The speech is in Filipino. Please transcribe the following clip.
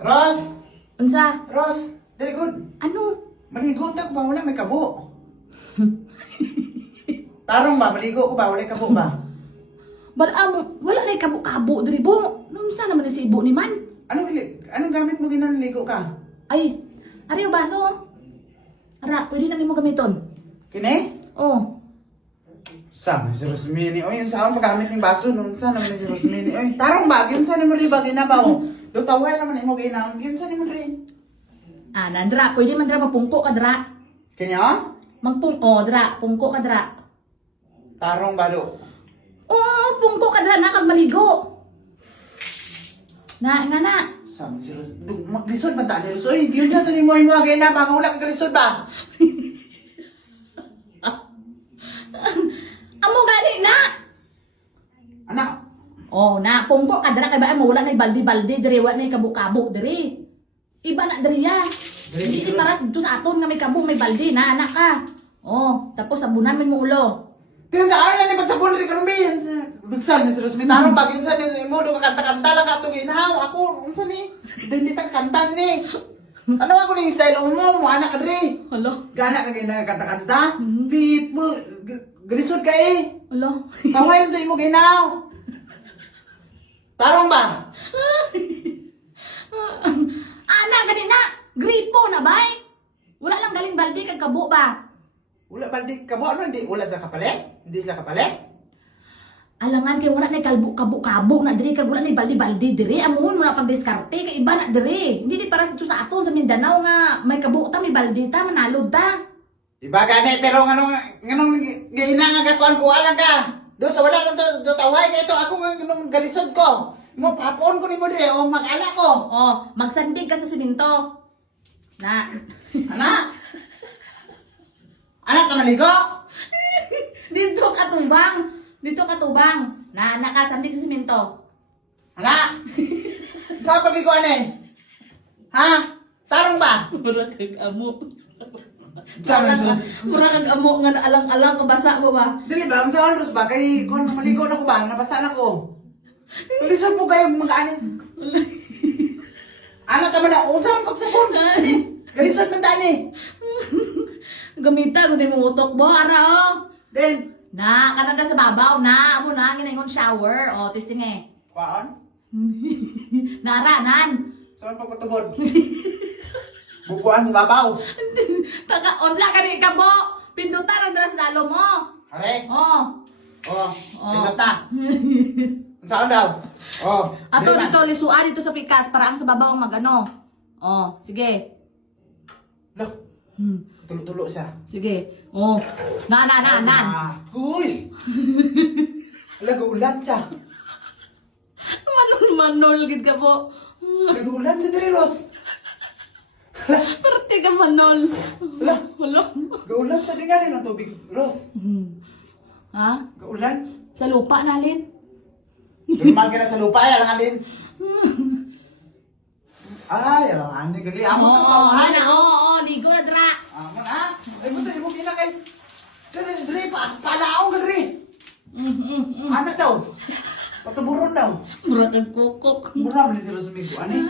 Ros! Unsa? Ros! Dali good. Ano? Maligo ta ko ba? Wala may kabo. Tarong ba? Maligo ko ba? Wala kabo ba? Wala na kabo-kabo diri bo. Unsa naman si ibo ni man? Anong gamit mo ginanligo ka? Ay, ari yung baso. Ara, pwede na mo gamiton. Kini? Oh. Sama si Rosmini. Oy, yung saan magamit ng baso? Nung saan naman si Rosmini? Oy, tarong ba? Yun saan mo rin ba ginabaw? Lutaway naman mo ginang. Yun saan mo rin? Ah, nandra, pwede man dra mapungko ka dra. Kanya? Dra, pungko ka dra. Tarong ba do? Oo, pungko ka dra na kag maligo. Na. Sama si Rosmini. Maglisod ba tayo? Oy, yun sa ito ni mo yung mga gina. Baka wala kang lisod ba? Amo gani na. Anak, Oh, na pungko ka dra kay ba mo wala na baldi-baldi diri wa na kabo-kabo diri. Iba na diri ya. Hindi itaras dito sa aton nga may kabo may baldi na anak ka. Oh, tapos sabunan mo ulo. tingnan sa ayaw ni pagsabon rin karumi. Bunsan ni si Rosmini. Tarong ba? Yun saan ni mo? Do kanta-kanta lang ka ito ginaw. Ako, unsan ni? Hindi tag kanta ni. Ano ako ni style mo anak ka rin. Hala. Gana ka kanta-kanta. Fit mo. Galisod ka eh. Hala. Taway lang mo ginaw. Tarong ba? Ana gani na. Gripo na bay. Wala lang galing baldi kag kabo ba? Wala ba di kabo ano hindi wala sila kapalit? Hindi sila kapalit? Alangan kay wala na kabo-kabo na diri kag wala na baldi-baldi diri. Amon mo na pagdiskarte kay iba na diri. Hindi di para dito sa aton sa Mindanao nga may kabo ta may baldi ta manalod ta. Diba gani pero nganong gina nga kakuan ko alang ka. Do sa wala lang to taway kay ito ako nga nganong galisod ko. Mo papon ko nimo dire o mag-ala ko. Oh, magsandig ka sa simento. Na. Anak. Anak ka maligo. Dito ka tubang. Dito ka tubang. Na nakasandig sa simento. Anak. Sa pagiko ani? Ha? Tarong ba? Mura kag amo. Sa Mura kag amo nga alang-alang kabasa mo ba? dili ba? Sa oras ba? Kay kung maligo na ko ba? Nabasa na ko. Lisa po kayo mag-anin. Anak ka ba na? Unsa ang pagsabon? Galisod ng tani. Gamita mo din mo utok bo ara oh. Then, Na kanada sa babaw na amo na ginayong shower. Oh, testing eh. kuhaan? Nara nan. Saan pagpatubod? Bukuan sa babaw. Taga-onla ka ni kabo. Pindutan ang dala sa dalo mo. Are? Oh. Oh, Oh. pinata. Saan daw? Oh. Ato di ba? dito lisuan dito sa pikas para ang sa babaw ang magano. Oh, sige. Loh, tulo-tulo siya. Sige. Oh. Nan. Uy! Lagulan siya. Manol gid ka po. Lagulan siya diri, Ros. Parte ka manol. Wala. Wala. Gaulan siya din galing ng tubig, Ros. Ha? Gaulan. Sa lupa nalin? Dumaan ka na sa lupa, ay, alang din. Ay, alang din. Gali, amo ka pa, Ana, oo, ligo na dra. Amo na. Ay, mo tayo, mo kinakay. Dali, palaong gali. Anak daw. Patuburon daw. Murag ang kukok. Mura mo ni si Rosmigo. Ano eh?